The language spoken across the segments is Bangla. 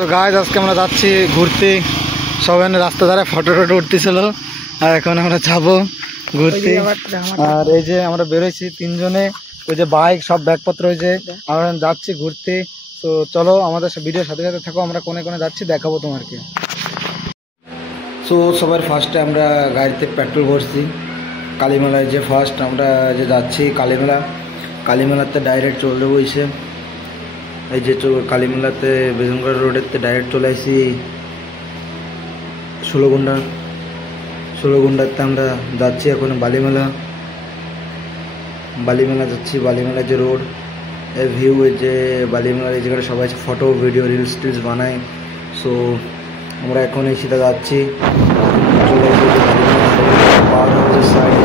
সো গাইজ আজকে আমরা যাচ্ছি ঘুরতে, সবাই রাস্তা ধারে ফটো টটো উঠতেছিল, আর এখন আমরা যাবো ঘুরতে। আর এই যে আমরা বেরোইছি তিনজনে, ওই যে বাইক সব ব্যাগপত্র, ওই যে আমরা যাচ্ছি ঘুরতে। তো চলো আমাদের ভিডিওর সাথে সাথে থাকো, আমরা কোনে কোনে যাচ্ছি দেখাবো তোমাকে। সো সবার ফার্স্টে আমরা গাড়িতে পেট্রোল ভরছি কালীমেলায়, যে ফার্স্ট আমরা যে যাচ্ছি কালীমেলাতে ডাইরেক্ট চলে যাবো। এই যে কালীমেলাতে বেজনগড় রোডেতে ডাইরেক্ট চলে আসি ষোলগুন্ডাতে আমরা যাচ্ছি এখন বালিমেলা যাচ্ছি। বালিমেলা যে রোড এই ভিউ, এই যে বালিমেলার এই জায়গাটা সবাই ফটো ভিডিও রিলস টিলস বানায়। সো আমরা এখন এই সিধা যাচ্ছি, চলে এসেছি পাওয়ার হাউসের সাইডে।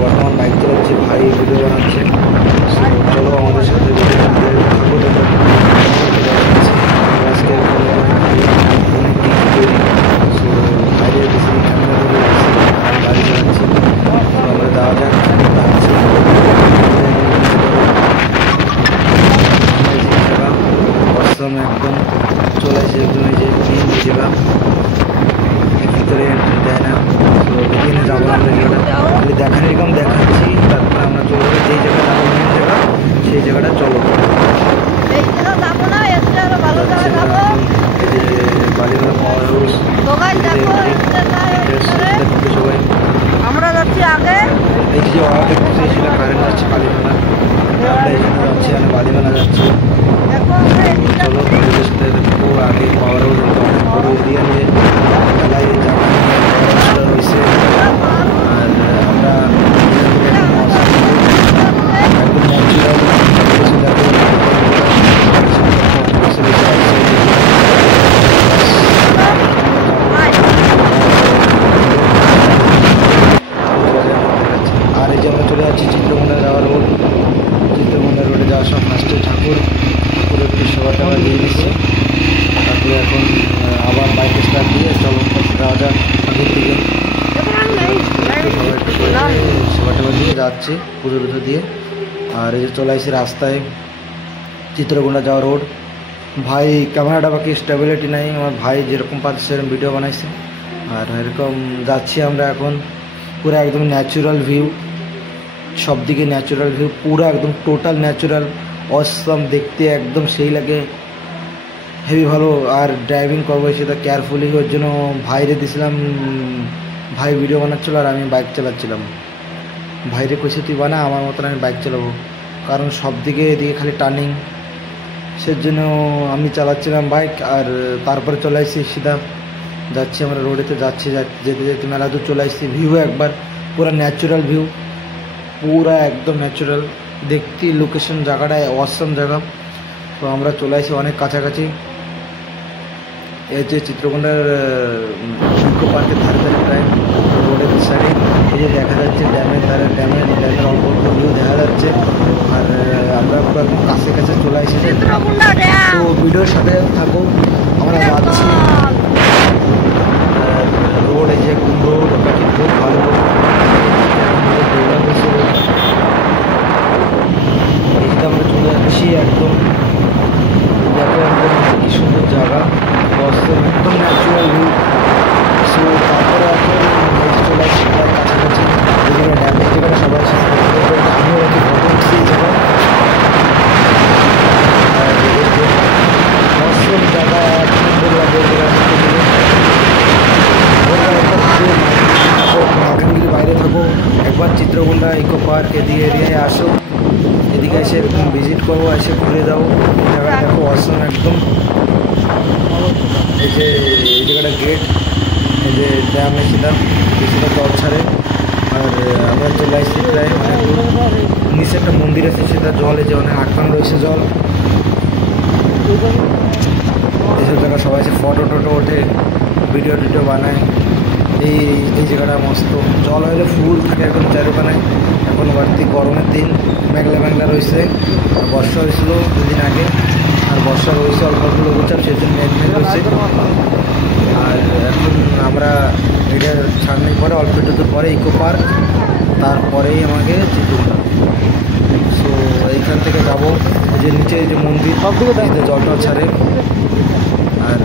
বর্তমান বাইক চালাচ্ছি, ভাই ভিডিও বানাচ্ছে। চলো আমাদের সাথে আজকে গাড়ি চালাচ্ছি, আমরা যাওয়া যাক। একদম চলে আসে একদম, এই যে মেন জায়গা, ভিতরে দেয় না। তো এখানে যাবো আমরা, খালি দেখার এরকম দেখাচ্ছি, তারপরে আমরা চলে যাবো যেই জায়গাটা যাবো মেন জায়গা, সেই জায়গাটা চলো। বালিমেলা পাওয়ার হাউস সবাই আমরা যাচ্ছি আগে। এই যে অর্ডার দেখতেছি সেটা কারেন্ট যাচ্ছে বালিমেলা, আমরা এই জন্য যাচ্ছি, আমি বালিমেলা যাচ্ছি। চলো সাথে দেখো আগে পাওয়ার হাউস অনেক বড় এরিয়া নিয়ে খেলায় জায়গা রয়েছে। আর আমরা আর এই যে আমরা চলে যাচ্ছি চিত্রকোণা যাওয়ার রোড। চিত্রকোণা রোডে যাওয়ার সব ফার্স্টে ঠাকুরের একটু সেবাটা আমরা দিয়ে দিচ্ছি, তারপরে এখন আবার বাইক স্টার্ট দিয়ে চলো যাওয়া যাক ঠাকুর দিকে। সেবাটা দিয়ে যাচ্ছি পুজো টুজো দিয়ে। আর এই যে চলে আসছি রাস্তায় চিত্রকোণা যাওয়া রোড। ভাই ক্যামেরাটা বাকি স্টেবিলিটি নাই, আমার ভাই যেরকম পাচ্ছে সেরকম ভিডিও বানাইছে। আর এরকম যাচ্ছি আমরা এখন, পুরো একদম ন্যাচুরাল ভিউ, সব দিকে ন্যাচুরাল ভিউ, পুরো একদম টোটাল ন্যাচুরাল, অসম দেখতে একদম সেই লাগে, হেভি ভালো। আর ড্রাইভিং করবো সেটা কেয়ারফুলি, ওর জন্য ভাইরে দিয়েছিলাম, ভাই ভিডিও বানাচ্ছিলো আর আমি বাইক চালাচ্ছিলাম। ভাইরে কইছে তুই বানা, আমার মতন আমি বাইক চালাবো, কারণ সব দিকে এদিকে খালি টার্নিং, সেজন্য আমি চালাচ্ছিলাম বাইক। আর তারপরে চলে আসছি সিধা যাচ্ছি আমরা রোডেতে যাচ্ছি, যেতে যেতে মেলা দূর চলে আসছি। ভিউ একবার পুরো ন্যাচুরাল ভিউ, পুরা একদম ন্যাচুরাল দেখতে, লোকেশন জায়গাটা অসম জায়গা। তো আমরা চলে আসি অনেক কাছাকাছি। এই যে চিত্রকোণার ইকো পার্কের ধারে ধারে প্রায় রোডের সাইডে এই যে দেখা যাচ্ছে ড্যামের অল্প অল্প ভিউ দেখা যাচ্ছে। আর আমরা পুরো কাছে কাছে চলে আসি। তো ভিডিওর সাথে থাকো, আমরা যাচ্ছি রোড, এই যে রোড খুব ভালো, আমরা চলে যাচ্ছি একদম, দেখো একদম কি সুন্দর জায়গা, একদম ন্যাচুরাল ভিউ। সো তারপরে এখন চলে আসছি প্রায় কাছাকাছি, যেখানে ড্যামের জায়গাটা সবাই আমিও একটু ফটো উঠছি এই জায়গায়। অসম জায়গা, এক সুন্দর লাগে মালকানগিরি বাইরে থাকো, একবার চিত্রকোণা ইকো পার্ক এদিকে এরিয়ায় আসো, এদিকে এসে ভিজিট করবো, এসে ঘুরে যাও। এই জায়গাটা দেখো অসম একদম, এই যে এই জায়গাটা গেট, এই যে ড্যাম এসেছিলা কিছুটা জল ছাড়ে। আর আমরা চলে আসছি প্রায় অনেক দূর, নিচে একটা মন্দির আছে, সেটা জল এই যে অনেক আটকানো রয়েছে জল। এইসব জায়গা সবাই এসে ফটো টটো ওঠে, ভিডিও টিডিও বানায়। এই জায়গাটা মস্ত, জল হলে ফুল থাকে একদম চারোখানে। এখন বাড়তি গরমের দিন, মেঘলা মেঘলা রয়েছে, বর্ষা হয়েছিল দুদিন আগে, আর বর্ষা রয়েছে অল্প অল্প লঘুচাপ, সেজন্য মেঘ রয়েছে। আর এখন আমরা এটা ছাড়নের পরে অল্প একটু দূর পরে ইকো পার্ক, তারপরেই আমাকে চিত্রকোণা। সো এই এখান থেকে যাবো এই যে নিচে এই যে মন্দির সব দিকে জলটা ছাড়ে। আর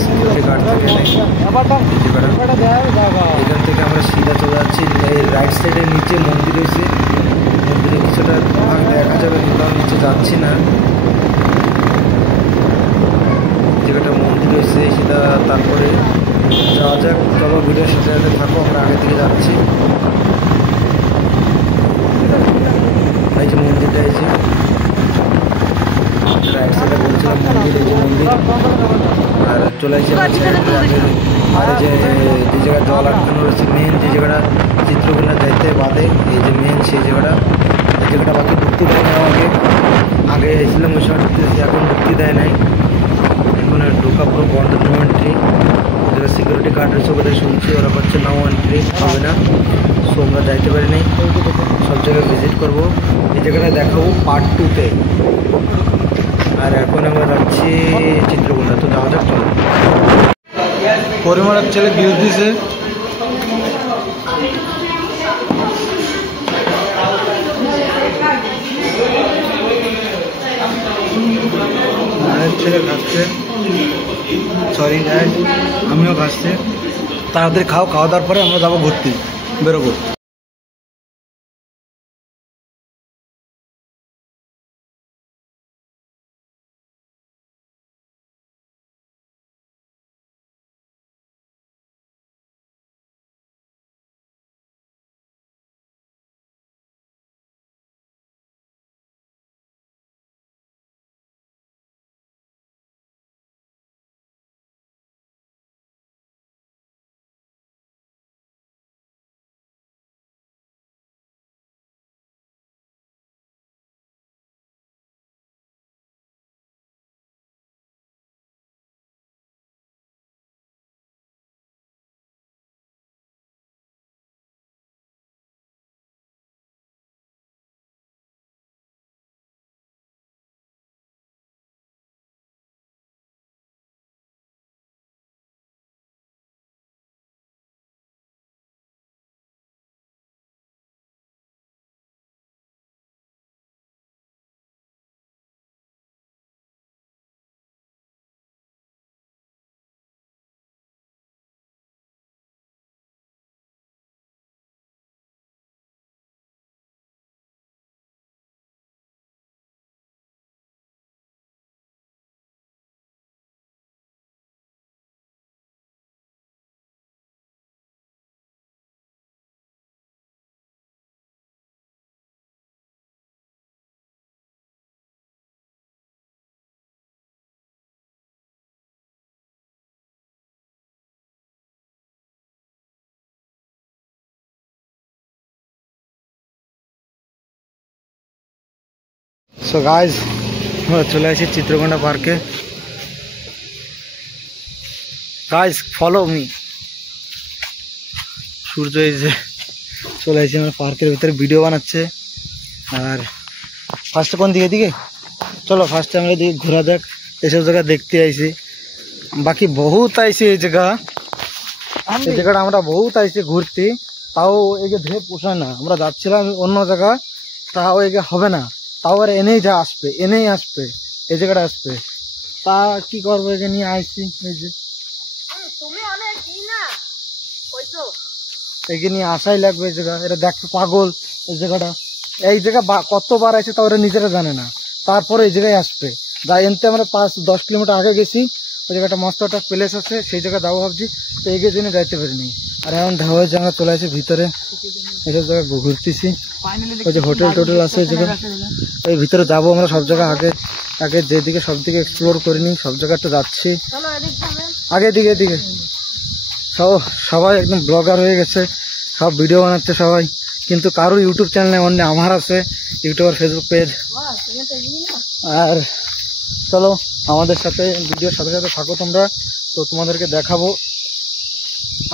সিকিউরিটি গার্ড থেকে এখান থেকে আমরা সিধা চলে যাচ্ছি। এই রাইট সাইডে নিচে মন্দির রয়েছে, মন্দিরে কিছুটা ভাগ দেখা যাবে কিন্তু আমি নিচে যাচ্ছি না। যেটা মন্দির রয়েছে সেটা তারপরে যাওয়া যাক। চলো ভিডিওর সাথে সাথে থাকো, আমরা আগে থেকে যাচ্ছি। এই যে মন্দিরটা এই যে রাইট সাইডে বলছিলাম মন্দির, এই যে মন্দির। আর চলে আসছে আর যে জায়গায় জল আটকানো রয়েছে মেন যে জায়গাটা চিত্রকোনা যাইতে বাদে এই যে মেন সেই জায়গাটা, এই জায়গাটা বাকি ঢুকতে দেয় না। আগে এসেছিলাম ওই সময় ঢুকতেছি, এখন ঢুকতে দেয় নাই, এখন ঢোকা পুরো বন্ধ, নো এন্ট্রি। যারা সিকিউরিটি গার্ড রয়েছে ওদের শুনছি ওরা করছে নো এন্ট্রি হবে না, সো আমরা যাইতে পারি নাই। সব জায়গায় ভিজিট করবো, এই জায়গাটা দেখাবো পার্ট 2-তে। আর এখন আমরা যাচ্ছি চিত্রকোনা, তো যাওয়া যাক চলো। পরিমাণের ছেলে বিয়ে দিয়েছে, ছেলে খাচ্ছে, সরি গাইস আমিও খাচ্ছি। তাড়াতাড়ি খাওয়া দাওয়ার পরে আমরা যাবো ঘুরতে, বেরোবো। সো গাইজ আমরা চলে আসি চিত্রকোনা পার্কে। Guys follow me. সূর্য এই যে চলে আসি আমরা পার্কের ভিতরে, ভিডিও বানাচ্ছে। আর ফার্স্টে কোন দিকে চলো ফার্স্টে আমরা দিকে ঘোরা যাক, এসব জায়গা দেখতে আইছি। বাকি বহুত আইছি এই জায়গাটা আমরা বহুত আইছি ঘুরতে, তাও এগে ধরে পোষায় না। আমরা যাচ্ছিলাম অন্য জায়গা, তাও এগে হবে না, তাও আর এনেই আসবে এই জায়গাটা আসবে, তা কি করবো এগে নিয়ে আইছি। এই যে এগে নিয়ে আসাই লাগবে এই জায়গা, এটা দেখতে পাগল এই জায়গাটা। এই জায়গা কতবার আছে তা ওরা নিজেরা জানে না, তারপরে এই জায়গায় আসবে। যা এনতে আমরা 5-10 কিলোমিটার আগে গেছি, ওই জায়গাটা মস্ত একটা প্লেস আছে, সেই জায়গা যাবো ভাবছি, তো এগিয়ে জন্য যাইতে পারিনি। আর এখন ধাওয়া হয়েছে, আমরা চলে আসি ভিতরে, এসব জায়গা ঘুরতেছি। ওই যে হোটেল আছে এই জায়গা, ওই ভিতরে যাবো আমরা। সব জায়গা আগে যেদিকে সব দিকে এক্সপ্লোর করিনি, সব জায়গা একটু যাচ্ছি আগে দিকে। সবাই একদম ব্লগার হয়ে গেছে, সব ভিডিও বানাচ্ছে সবাই, কিন্তু কারোর ইউটিউব চ্যানেল অন্য আমার আছে, ইউটিউব আর ফেসবুক পেজ। আর চলো আমাদের সাথে ভিডিওর সাথে সাথে থাকো তোমরা, তো তোমাদেরকে দেখাবো।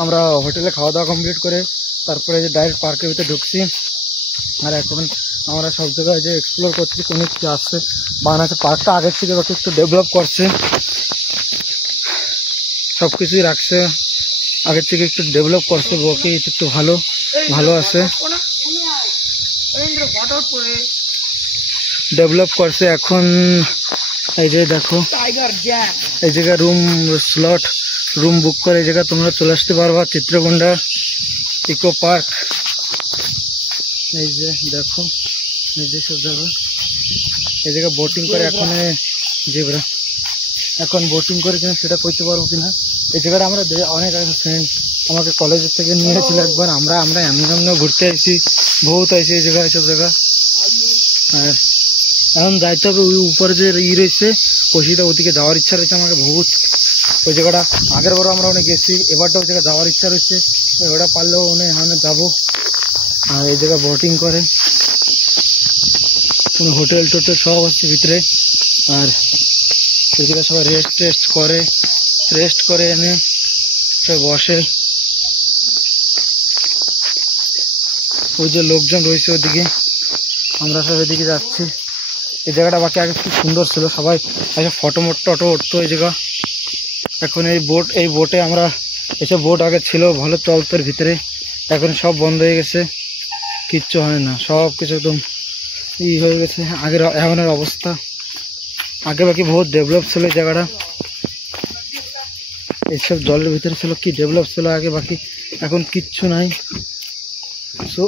আমরা হোটেলে খাওয়া দাওয়া কমপ্লিট করে তারপরে যে ডাইরেক্ট পার্কের ভিতরে ঢুকছি। আর এখন আমরা সব জায়গায় যে এক্সপ্লোর করছি, কোনো কিছু আসছে বানাচ্ছে। পার্কটা আগের থেকে একটু ডেভেলপ করছে, সব কিছুই রাখছে আগের থেকে, একটু ডেভেলপ করছে, বকে একটু ভালো আছে। ডেভেলপ করছে এখন। এই যে দেখো এই জায়গা রুম স্লট রুম বুক করে এই জায়গা তোমরা চলে আসতে পারবা, চিত্রকোন্ডা ইকো পার্ক। এই যে দেখো এই যে সব জায়গা, এই জায়গা বোটিং করে এখন জিবরা এখন বোটিং করে কিনা সেটা করতে পারবো কিনা। এই জায়গাটা আমরা অনেক ফ্রেন্ড আমাকে কলেজের থেকে নিয়ে গেছিল একবার, আমরা এমনি ঘুরতে আসছি, বহুত আইসি এই জায়গা, এইসব জায়গা। আর এখন যাইতে হবে ওই উপরে যে রয়েছে কষিটা, ওদিকে যাওয়ার ইচ্ছা রয়েছে আমাকে বহুত। ওই জায়গাটা আগের বারও আমরা অনেক গেছি, এবারটা ওই জায়গায় যাওয়ার ইচ্ছা রয়েছে, ওটা পারলেও এখানে যাবো। আর এই জায়গায় বোটিং করে হোটেল টোটেল সব আছে ভিতরে। আর এই জায়গায় সবাই রেস্ট করে এনে সব বসে। ওই যে লোকজন রয়েছে ওদিকে, আমরা সব এদিকে যাচ্ছি। এই জায়গাটা বাকি আগে খুব সুন্দর ছিল, সবাই এসে ফটো টটো উঠতো এই জায়গা। এখন এই বোটে আমরা এসব বোট আগে ছিল ভালো চলতো ভিতরে, এখন সব বন্ধ হয়ে গেছে, কিচ্ছু হয় না, সব কিছু একদম হয়ে গেছে আগের এখনের অবস্থা। আগে বাকি বহুত ডেভেলপ ছিল এই জায়গাটা, এইসব জলের ভিতরে ছিল কি ডেভেলপ ছিল আগে, বাকি এখন কিচ্ছু নাই। সো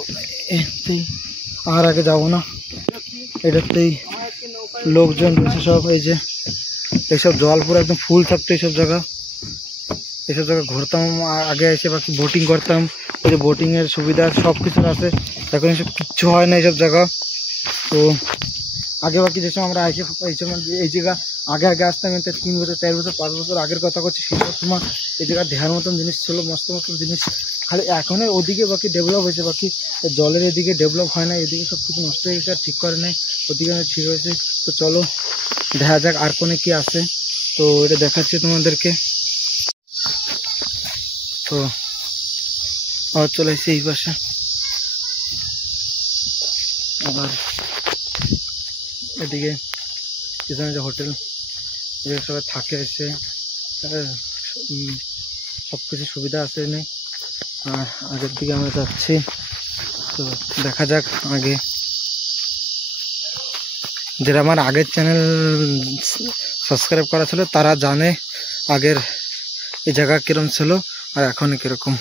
আর আগে যাবো না, এটাতেই লোকজন রয়েছে সব। এই যে এইসব জল পুরো একদম ফুল থাকতো এইসব জায়গা ঘুরতাম আগে এসে, বাকি বোটিং করতাম। ওই যে বোটিংয়ের সুবিধা সব কিছু আছে, এখন এসব কিচ্ছু হয় না এইসব জায়গা। তো আগে বাকি যেসব আমরা এসে এই জায়গা আগে আসতাম, 3 বছর 4 বছর 5 বছর আগের কথা করছি, সেই সময় এই জায়গা দেখার মতন জিনিস ছিল, মস্ত জিনিস। খালি এখনের ওদিকে বাকি ডেভেলপ হয়েছে, বাকি জলের এদিকে ডেভেলপ হয় না, এদিকে সব কিছু নষ্ট হয়ে গেছে, আর ঠিক করে নেই, ওদিকে ঠিক হয়েছে। তো চলো দেখা যাক আর কোনে কি আছে, তো এটা দেখাচ্ছি তোমাদেরকে। তো আবার চলে এসেছি এই পাশে, আবার এদিকে পিছনে যে হোটেল সবাই থাকে এসে, সব কিছু সুবিধা আছে নেই। আর আগের দিকে আমরা যাচ্ছি, তো দেখা যাক। আগে যারা আমার আগের চ্যানেল সাবস্ক্রাইব করা ছিল তারা জানে আগের এই জায়গা কিরকম ছিল আর এখন কিরকম।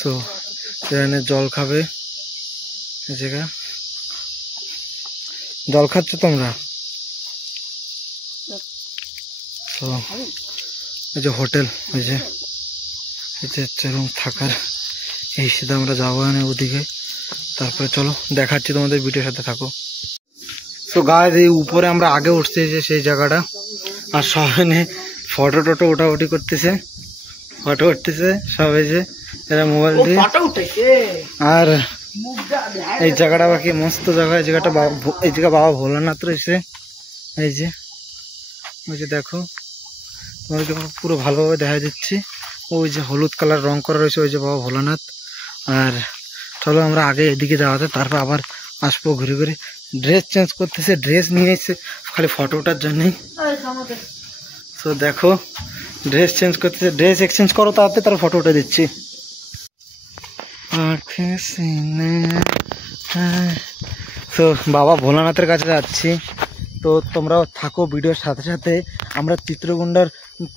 তো এখানে জল খাবে, এই জায়গা জল খাচ্ছ তোমরা। তো এই যে হোটেল, এই যে রুম থাকার, এই সিধা আমরা যাবো ওদিকে, তারপরে চলো দেখাচ্ছি তোমাদের, ভিডিওর সাথে থাকো। তো গায়ে এই উপরে আমরা আগে উঠতে যে সেই জায়গাটা, আর সব এনে ফটো টটো ওঠাউঠি করতেছে, ফটো উঠতেছে সব, এই যে এরা মোবাইল দিয়ে। আর এই জায়গাটা বাকি মস্ত জায়গা, এই জায়গাটা এই জায়গা বাবা ভোলানাথ রয়েছে। এই যে ওই যে দেখো, তোমাদেরকে পুরো ভালোভাবে দেখা দিচ্ছি। ওই যে হলুদ কালার রং করা রয়েছে, ওই যে বাবা ভোলানাথ। আর চলো আমরা আগে এদিকে যাওয়াতে, তারপর আবার আসবো ঘুরে ঘুরে। ড্রেস চেঞ্জ করতেছে, ড্রেস নিয়ে এসছে খালি ফটো ওঠার জন্যই। তো দেখো ড্রেস চেঞ্জ করতেছে, ড্রেস এক্সচেঞ্জ করো তাতে, তার ফটো উঠে দিচ্ছি। তো বাবা ভোলানাথের কাছে যাচ্ছি, তো তোমরাও থাকো ভিডিওর সাথে সাথে। আমরা চিত্রকোন্ডার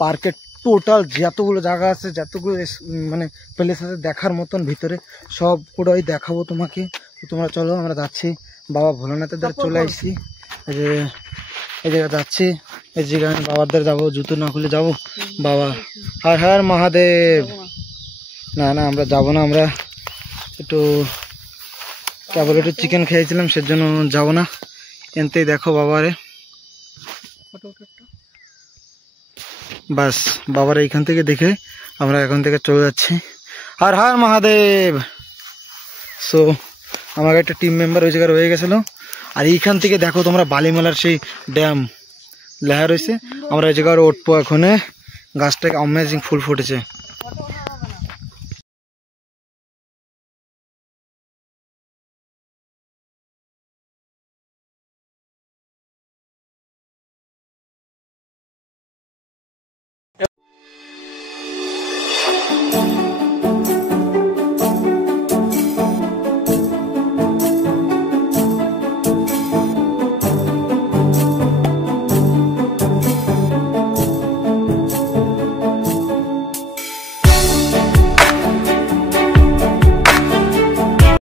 পার্কের টোটাল যতগুলো জায়গা আছে, যতগুলো মানে প্লেস আছে দেখার মতন ভিতরে, সব পুরোই দেখাবো তোমাকে। তো তোমরা চলো আমরা যাচ্ছি, বাবা ভোলানাথের দ্বারা চলে আসছি। এই জায়গা যাচ্ছি, এই জায়গায় বাবার যাবো, জুতো না খুলে যাবো। বাবা হর হর মহাদেব। না আমরা যাবো না, আমরা একটু কেবল একটু চিকেন খেয়েছিলাম, সেজন্য যাবো না। এনতেই দেখো বাবারে, বাস বাবার এইখান থেকে দেখে আমরা এখন থেকে চলে যাচ্ছি। হর হর মহাদেব। সো আমার একটা টিম মেম্বার ওই জায়গায় রয়ে গেছিলো। আর এইখান থেকে দেখো তোমরা বালিমেলার সেই ড্যাম লেখা রয়েছে, আমরা এই জায়গায় উঠবো। এখন গাছটাকে অ্যামেজিং ফুল ফুটেছে।